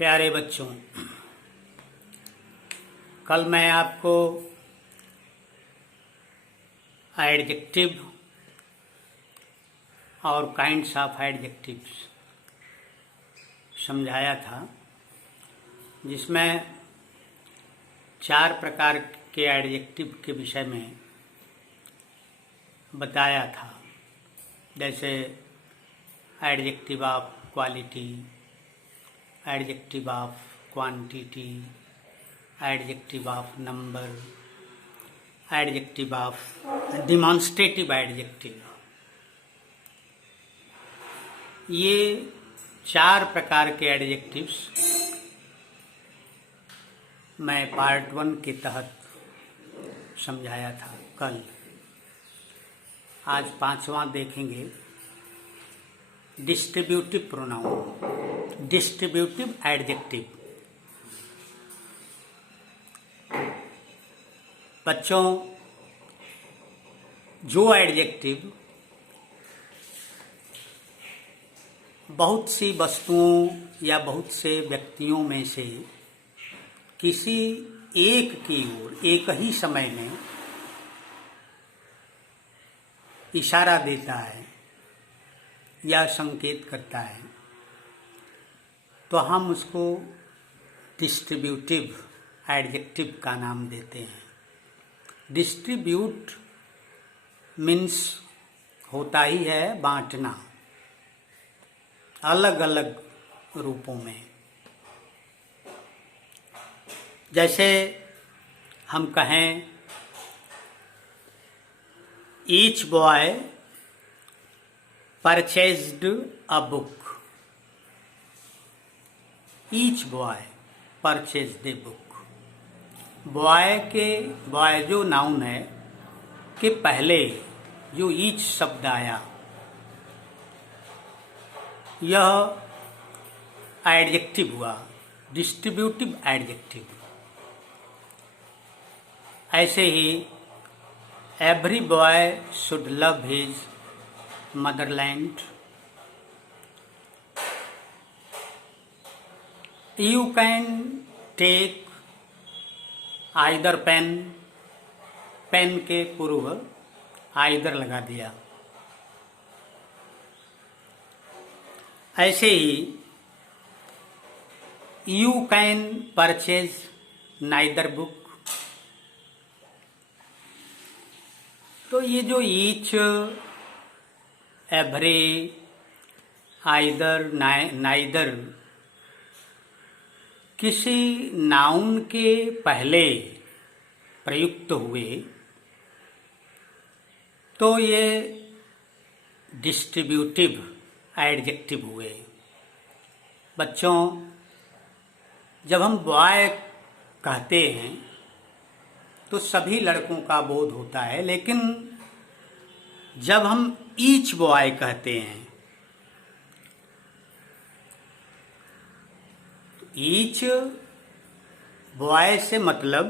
प्यारे बच्चों, कल मैं आपको एडजेक्टिव और काइंड्स ऑफ एडजेक्टिव्स समझाया था, जिसमें 4 प्रकार के एडजेक्टिव के विषय में बताया था। जैसे adjective of quality, adjective of quantity, adjective of number, adjective of demonstrative adjective. ये 4 प्रकार के एडजेक्टिव्स मैं पार्ट 1 के तहत समझाया था कल। आज 5वां देखेंगे, डिस्ट्रीब्यूटिव प्रोनाउन, डिस्ट्रीब्यूटिव एडजेक्टिव। बच्चों, जो एडजेक्टिव बहुत सी वस्तुओं या बहुत से व्यक्तियों में से किसी एक की ओर एक ही समय में इशारा देता है या संकेत करता है, तो हम उसको डिस्ट्रीब्यूटिव एडजेक्टिव का नाम देते हैं। डिस्ट्रीब्यूट मीन्स होता ही है बांटना, अलग अलग रूपों में। जैसे हम कहें, each boy purchased a book. Each boy purchased a book. Boy जो नाउन है के पहले जो ईच शब्द आया, यह एडजेक्टिव हुआ, डिस्ट्रीब्यूटिव एडजेक्टिव। ऐसे ही every boy should love his motherland. You can take either pen. Pen के पूर्व आइदर लगा दिया। ऐसे ही you can purchase neither book. तो ये जो ईच, एवरी, आइदर, नाइदर किसी नाउन के पहले प्रयुक्त हुए, तो ये डिस्ट्रीब्यूटिव एडजेक्टिव हुए। बच्चों, जब हम बॉय कहते हैं तो सभी लड़कों का बोध होता है, लेकिन जब हम ईच बॉय कहते हैं, ईच बॉय से मतलब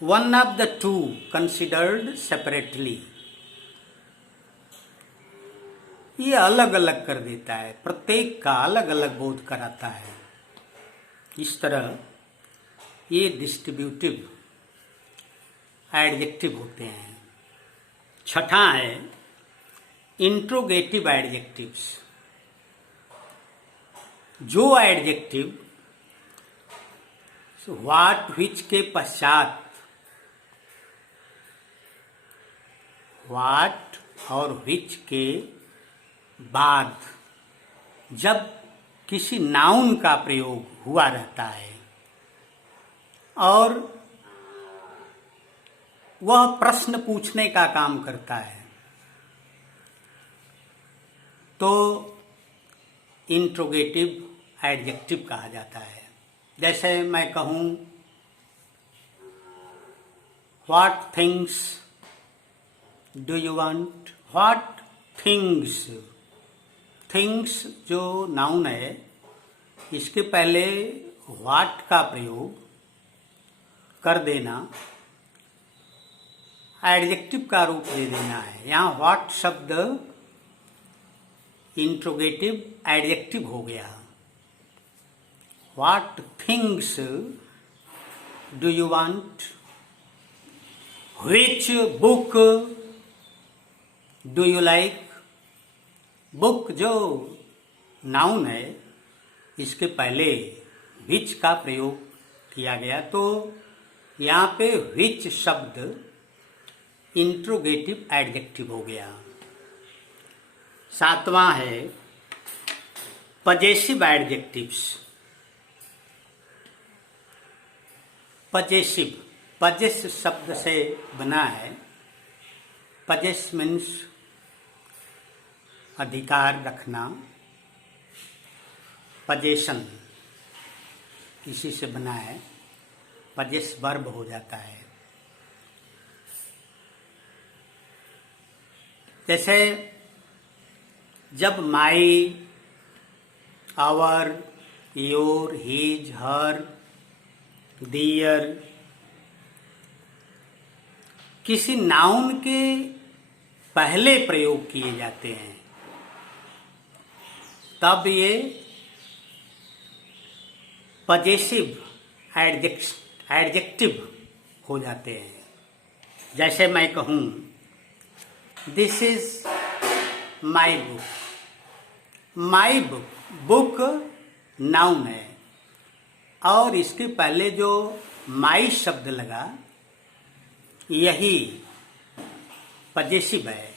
one of the two considered separately. ये अलग अलग कर देता है, प्रत्येक का अलग अलग बोध कराता है। इस तरह ये डिस्ट्रीब्यूटिव एडजेक्टिव होते हैं। छठा है इंट्रोगेटिव एडजेक्टिव्स। जो एडजेक्टिव व्हाट, व्हिच के पश्चात, व्हाट और व्हिच के बाद जब किसी नाउन का प्रयोग हुआ रहता है और वह प्रश्न पूछने का काम करता है, तो इंट्रोगेटिव एडजेक्टिव कहा जाता है। जैसे मैं कहूँ, what things do you want. What things, things जो नाउन है, इसके पहले व्हाट का प्रयोग कर देना, एडजेक्टिव का रूप दे देना है। यहाँ व्हाट शब्द इंट्रोगेटिव एडजेक्टिव हो गया। What things do you want, which book do you like. Book जो नाउन है, इसके पहले विच का प्रयोग किया गया, तो यहाँ पे विच शब्द इंट्रोगेटिव एडजेक्टिव हो गया। सातवां है पजेसिव एडजेक्टिव्स। पजेसिव, पजेस शब्द से बना है। पजेस मीन्स अधिकार रखना, पजेशन इसी से बना है। पजेस वर्ब हो जाता है। जैसे जब माई, आवर, योर, हिज, हर, दियर किसी नाउन के पहले प्रयोग किए जाते हैं, तब ये पजेसिव एडजेक्टिव हो जाते हैं। जैसे मैं कहूँ this is my book. My book, book noun है और इसके पहले जो माई शब्द लगा यही पजेसिव है,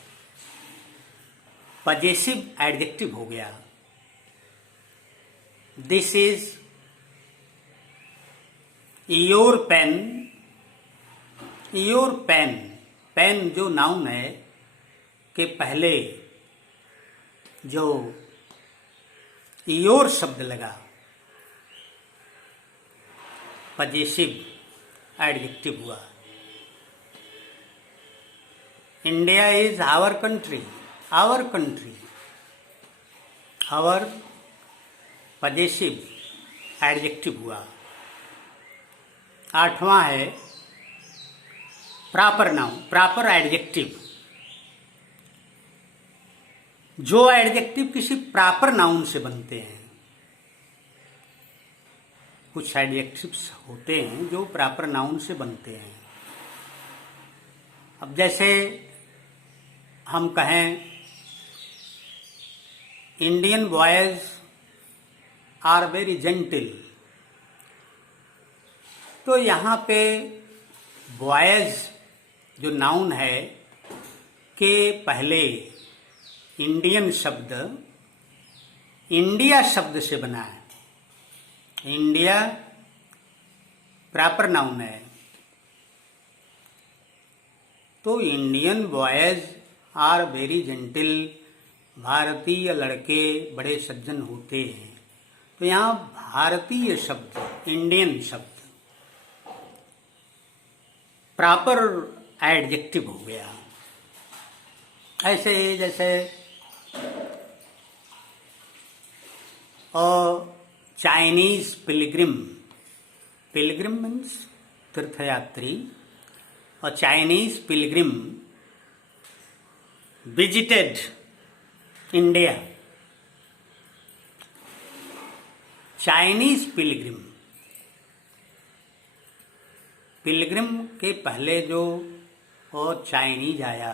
पजेसिव एडजेक्टिव हो गया। This is your pen. Your pen, pen जो नाउन है के पहले जो योर शब्द लगा पजेसिव एडजेक्टिव हुआ। India is our country. Our country, our possessive adjective हुआ। आठवां है प्रॉपर नाउन, प्रॉपर एडजेक्टिव। जो एडजेक्टिव किसी प्रॉपर नाउन से बनते हैं। कुछ एडजेक्टिव्स होते हैं जो प्रॉपर नाउन से बनते हैं। अब जैसे हम कहें Indian boys are very gentle, तो यहाँ पे बॉयज जो नाउन है के पहले इंडियन शब्द इंडिया शब्द से बना है। इंडिया प्रॉपर नाउन है, तो Indian boys are very gentle, भारतीय लड़के बड़े सज्जन होते हैं। तो यहाँ भारतीय शब्द, इंडियन शब्द प्रॉपर एडजेक्टिव हो गया। ऐसे ही जैसे चाइनीज पिलग्रिम, पिलग्रिम मीन्स तीर्थयात्री, और Chinese Pilgrim visited India. Chinese Pilgrim, Pilgrim के पहले जो और चाइनीज आया,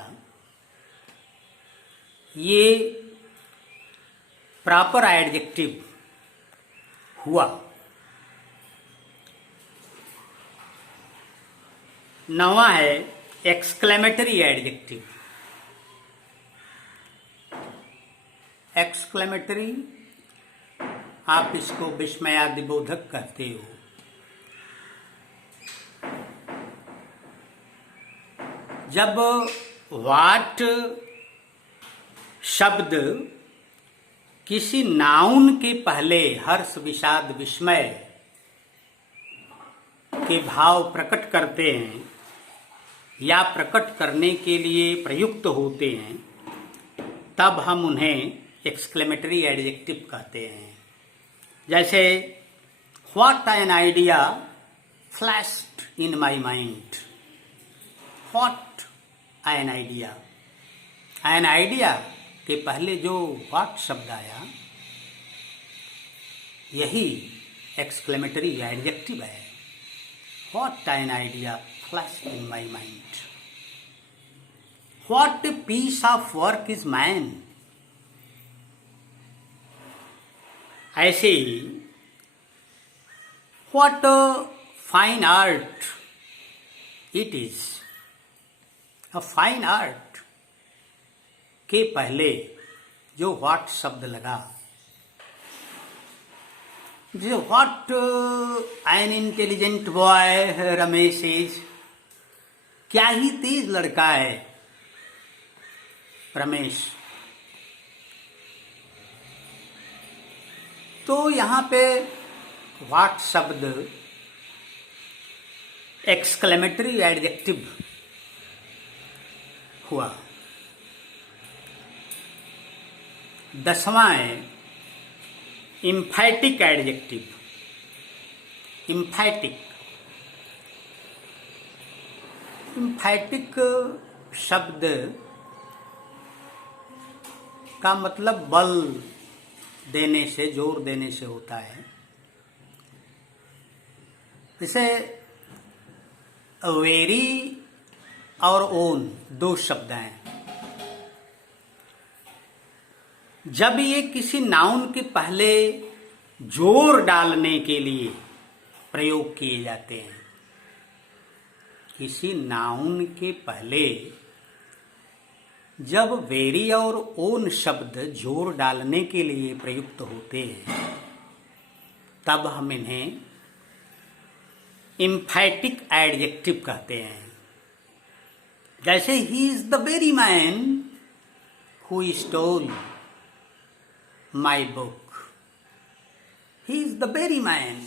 ये प्रॉपर एडजेक्टिव हुआ। नौवां है एक्सक्लेमेटरी एडजेक्टिव। एक्सक्लेमेटरी, आप इसको विस्मयादिबोधक कहते हो। जब वाट शब्द किसी नाउन के पहले हर्ष, विषाद, विस्मय के भाव प्रकट करते हैं या प्रकट करने के लिए प्रयुक्त होते हैं, तब हम उन्हें एक्सक्लेमेटरी एडजेक्टिव कहते हैं। जैसे what an idea flashed in my mind. What an idea, an idea के पहले जो व्हाट शब्द आया, यही एक्सक्लेमेटरी एडजेक्टिव है। What an idea flash in my mind, what a piece of work is man. ऐसे ही what fine art it is. A fine art के पहले जो व्हाट शब्द लगा, जो what an intelligent boy Ramesh is, क्या ही तेज लड़का है रमेश। तो यहां पे व्हाट शब्द एक्सक्लेमेटरी एडजेक्टिव हुआ। 10वां है इम्फैटिक एडजेक्टिव। इम्फैटिक शब्द का मतलब बल देने से, जोर देने से होता है। जैसे वेरी और ओन दो शब्द हैं। जब ये किसी नाउन के पहले जोर डालने के लिए प्रयोग किए जाते हैं, किसी नाउन के पहले जब वेरी और ओन शब्द जोर डालने के लिए प्रयुक्त होते हैं, तब हम इन्हें इम्फैटिक एडजेक्टिव कहते हैं। जैसे he is the very man who stole my book. He is the very man.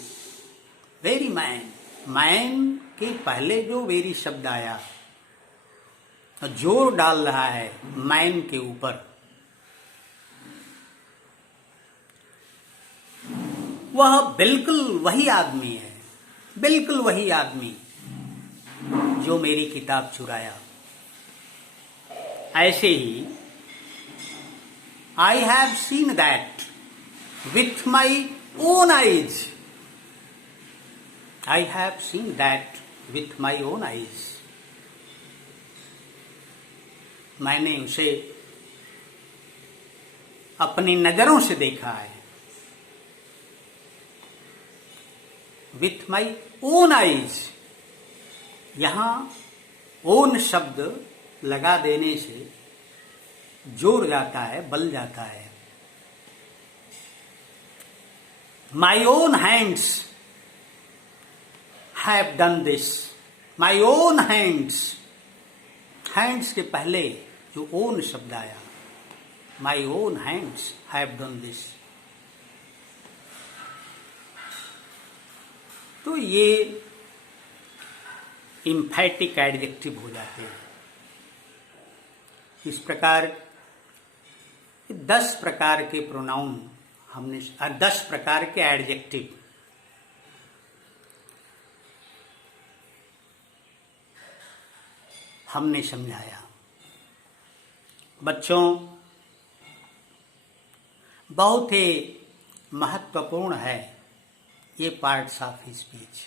Very man, man के पहले जो वेरी शब्द आया, जोर डाल रहा है मैन के ऊपर, वह बिल्कुल वही आदमी है, बिल्कुल वही आदमी जो मेरी किताब चुराया। ऐसे ही I have seen that with my own eyes. I have seen that with my own eyes. मैंने उसे अपनी नजरों से देखा है। विथ माई ओन आईज, यहां ओन शब्द लगा देने से जोर जाता है, बल जाता है। My own hands have done this. My own hands, hands के पहले जो ओन शब्द आया, my own hands have done this. तो ये इम्फैटिक एडजेक्टिव हो जाते हैं। इस प्रकार 10 प्रकार के प्रोनाउन हमने, 10 प्रकार के एडजेक्टिव हमने समझाया। बच्चों, बहुत ही महत्वपूर्ण है ये पार्ट्स ऑफ स्पीच।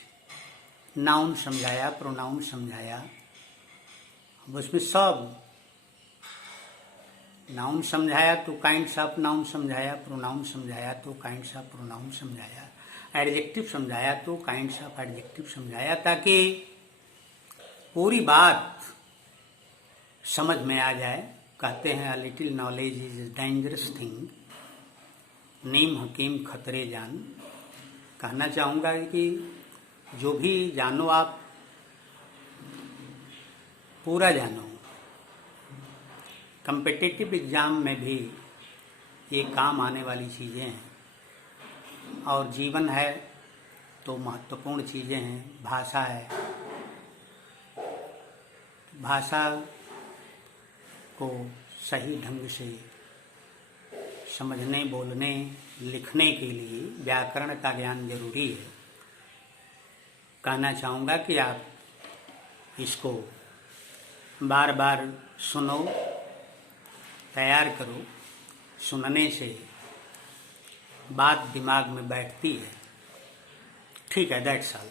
नाउन समझाया, प्रोनाउन समझाया, उसमें सब नाउन समझाया तो काइंड्स ऑफ नाउन समझाया, प्रोनाउन समझाया तो काइंड्स ऑफ प्रोनाउन समझाया, एडजेक्टिव समझाया तो काइंड्स ऑफ एडजेक्टिव समझाया, ताकि पूरी बात समझ में आ जाए। कहते हैं a little knowledge is dangerous thing, नीम हकीम खतरे जान। कहना चाहूँगा कि जो भी जानो आप पूरा जानो। कम्पिटिटिव एग्ज़ाम में भी ये काम आने वाली चीज़ें हैं। और जीवन है तो महत्वपूर्ण चीज़ें हैं। भाषा है, भाषा को सही ढंग से समझने, बोलने, लिखने के लिए व्याकरण का ज्ञान जरूरी है। कहना चाहूँगा कि आप इसको बार बार सुनो, तैयार करो। सुनने से बात दिमाग में बैठती है ठीक है, दैट्स ऑल।